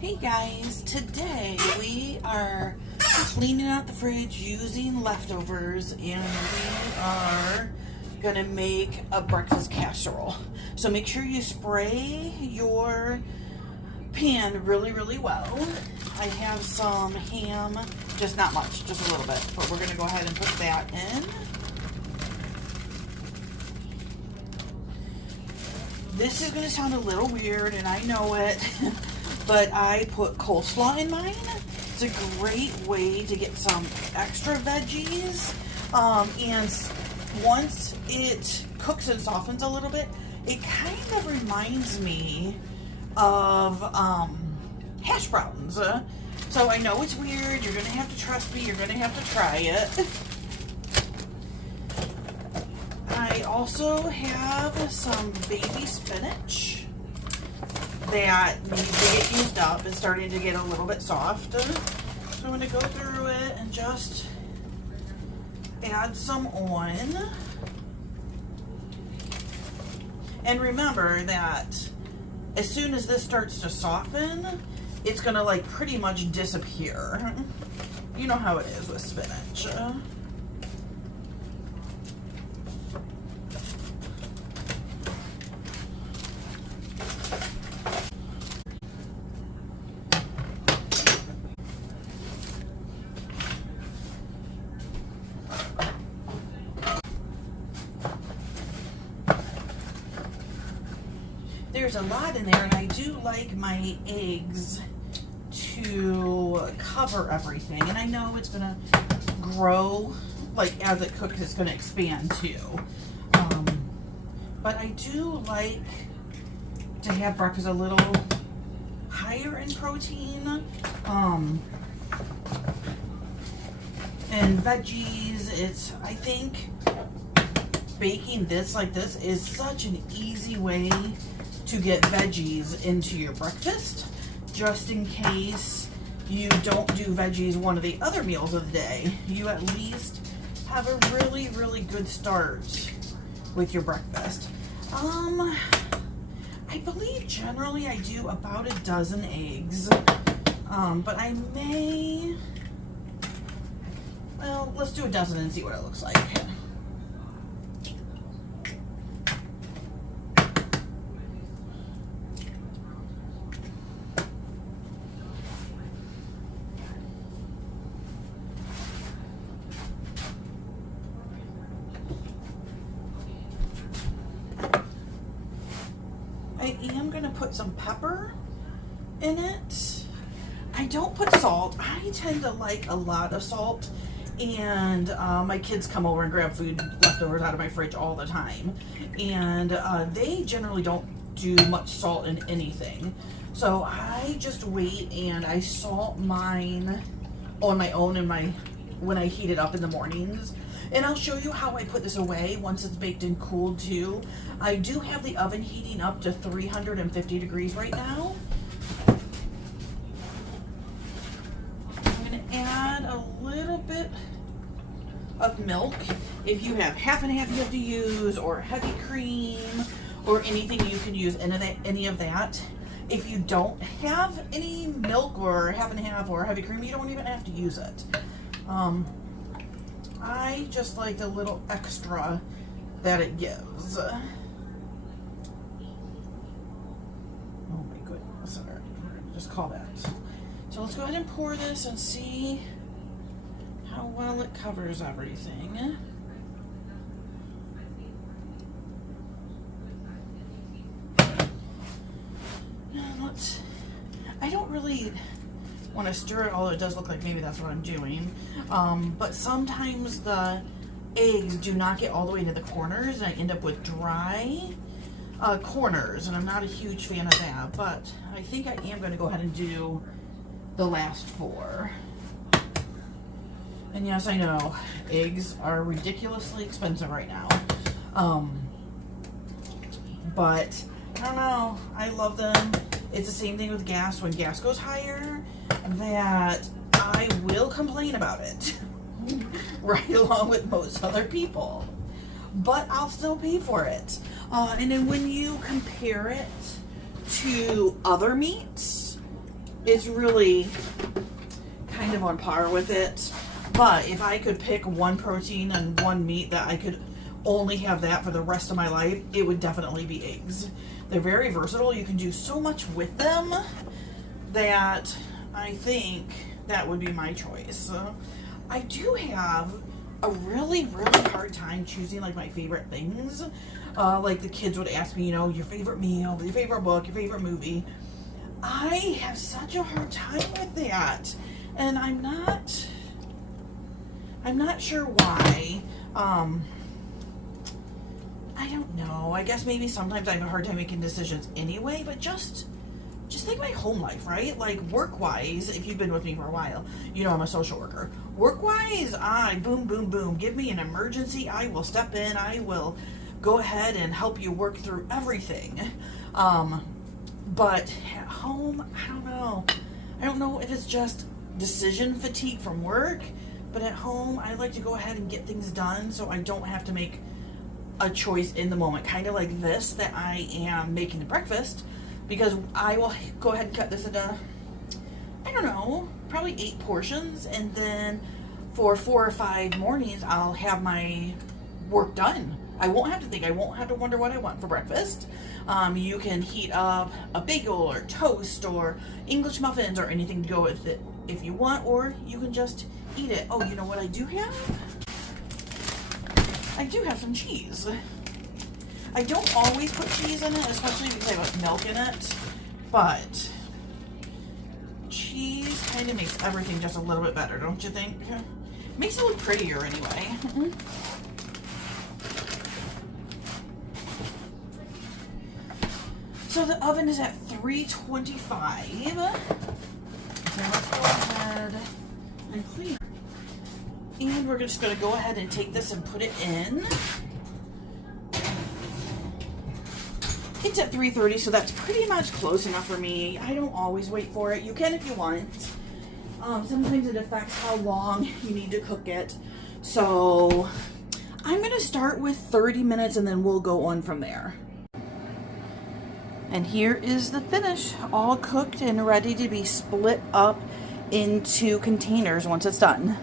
Hey guys, today we are cleaning out the fridge using leftovers and we are gonna make a breakfast casserole. So make sure you spray your pan really well. I have some ham, just not much, just a little bit, but we're gonna go ahead and put that in. This is gonna sound a little weird and I know it. But I put coleslaw in mine. It's a great way to get some extra veggies. And once it cooks and softens a little bit, it kind of reminds me of hash browns. So I know it's weird. You're going to have to trust me. You're going to have to try it. I also have some baby spinach that needs to get used up. It's starting to get a little bit soft. So I'm going to go through it and just add some on. And remember that as soon as this starts to soften, it's going to like pretty much disappear. You know how it is with spinach. There's a lot in there, and I do like my eggs to cover everything. And I know it's going to grow, like as it cooks, it's going to expand too. But I do like to have breakfast a little higher in protein. And veggies, I think baking this like this is such an easy way to get veggies into your breakfast, just in case you don't do veggies one of the other meals of the day. You at least have a really good start with your breakfast. I believe generally I do about a dozen eggs, but I may, well, let's do a dozen and see what it looks like. I am going to put some pepper in it. I don't put salt. I tend to like a lot of salt, and my kids come over and grab food leftovers out of my fridge all the time, and they generally don't do much salt in anything. So I just wait and I salt mine on my own when I heat it up in the mornings. And I'll show you how I put this away once it's baked and cooled too. I do have the oven heating up to 350 degrees right now. I'm going to add a little bit of milk. If you have half and half you have to use, or heavy cream, or anything, you can use any of that. If you don't have any milk or half and half or heavy cream, you don't even have to use it. I just like the little extra that it gives. Oh my goodness, all right, we're gonna just call that. So let's go ahead and pour this and see how well it covers everything. And I don't really want to stir it, although it does look like maybe that's what I'm doing. But sometimes the eggs do not get all the way into the corners, and I end up with dry corners, and I'm not a huge fan of that. But I think I am going to go ahead and do the last 4. And yes, I know, eggs are ridiculously expensive right now. But I don't know, I love them. It's the same thing with gas. When gas goes higher, that I will complain about it right along with most other people, but I'll still pay for it. And then when you compare it to other meats, it's really kind of on par with it. But if I could pick one protein and one meat that I could only have that for the rest of my life, it would definitely be eggs. They're very versatile. You can do so much with them that I think that would be my choice. I do have a really hard time choosing like my favorite things. Like the kids would ask me, you know, your favorite meal, your favorite book, your favorite movie. I have such a hard time with that, and I'm not sure why. I don't know. I guess maybe sometimes I have a hard time making decisions anyway, but just think my home life, right? Like work-wise, if you've been with me for a while, you know I'm a social worker. Work-wise, boom, boom, boom. Give me an emergency, I will step in. I will go ahead and help you work through everything. But at home, I don't know. I don't know if it's just decision fatigue from work, but at home, I like to go ahead and get things done so I don't have to make a choice in the moment. Kind of like this, that I am making the breakfast, because I will go ahead and cut this into, I don't know, probably 8 portions, and then for 4 or 5 mornings, I'll have my work done. I won't have to think. I won't have to wonder what I want for breakfast. You can heat up a bagel or toast or English muffins or anything to go with it if you want, or you can just eat it. Oh, you know what I do have? I do have some cheese. I don't always put cheese in it, especially because I put milk in it, but cheese kind of makes everything just a little bit better, don't you think? Makes it look prettier anyway. So the oven is at 325. So let's go ahead and clean. And we're just going to go ahead and take this and put it in. It's at 3:30, so that's pretty much close enough for me. I don't always wait for it. You can if you want. Sometimes it affects how long you need to cook it. So I'm going to start with 30 minutes and then we'll go on from there. And here is the finish, all cooked and ready to be split up into containers once it's done.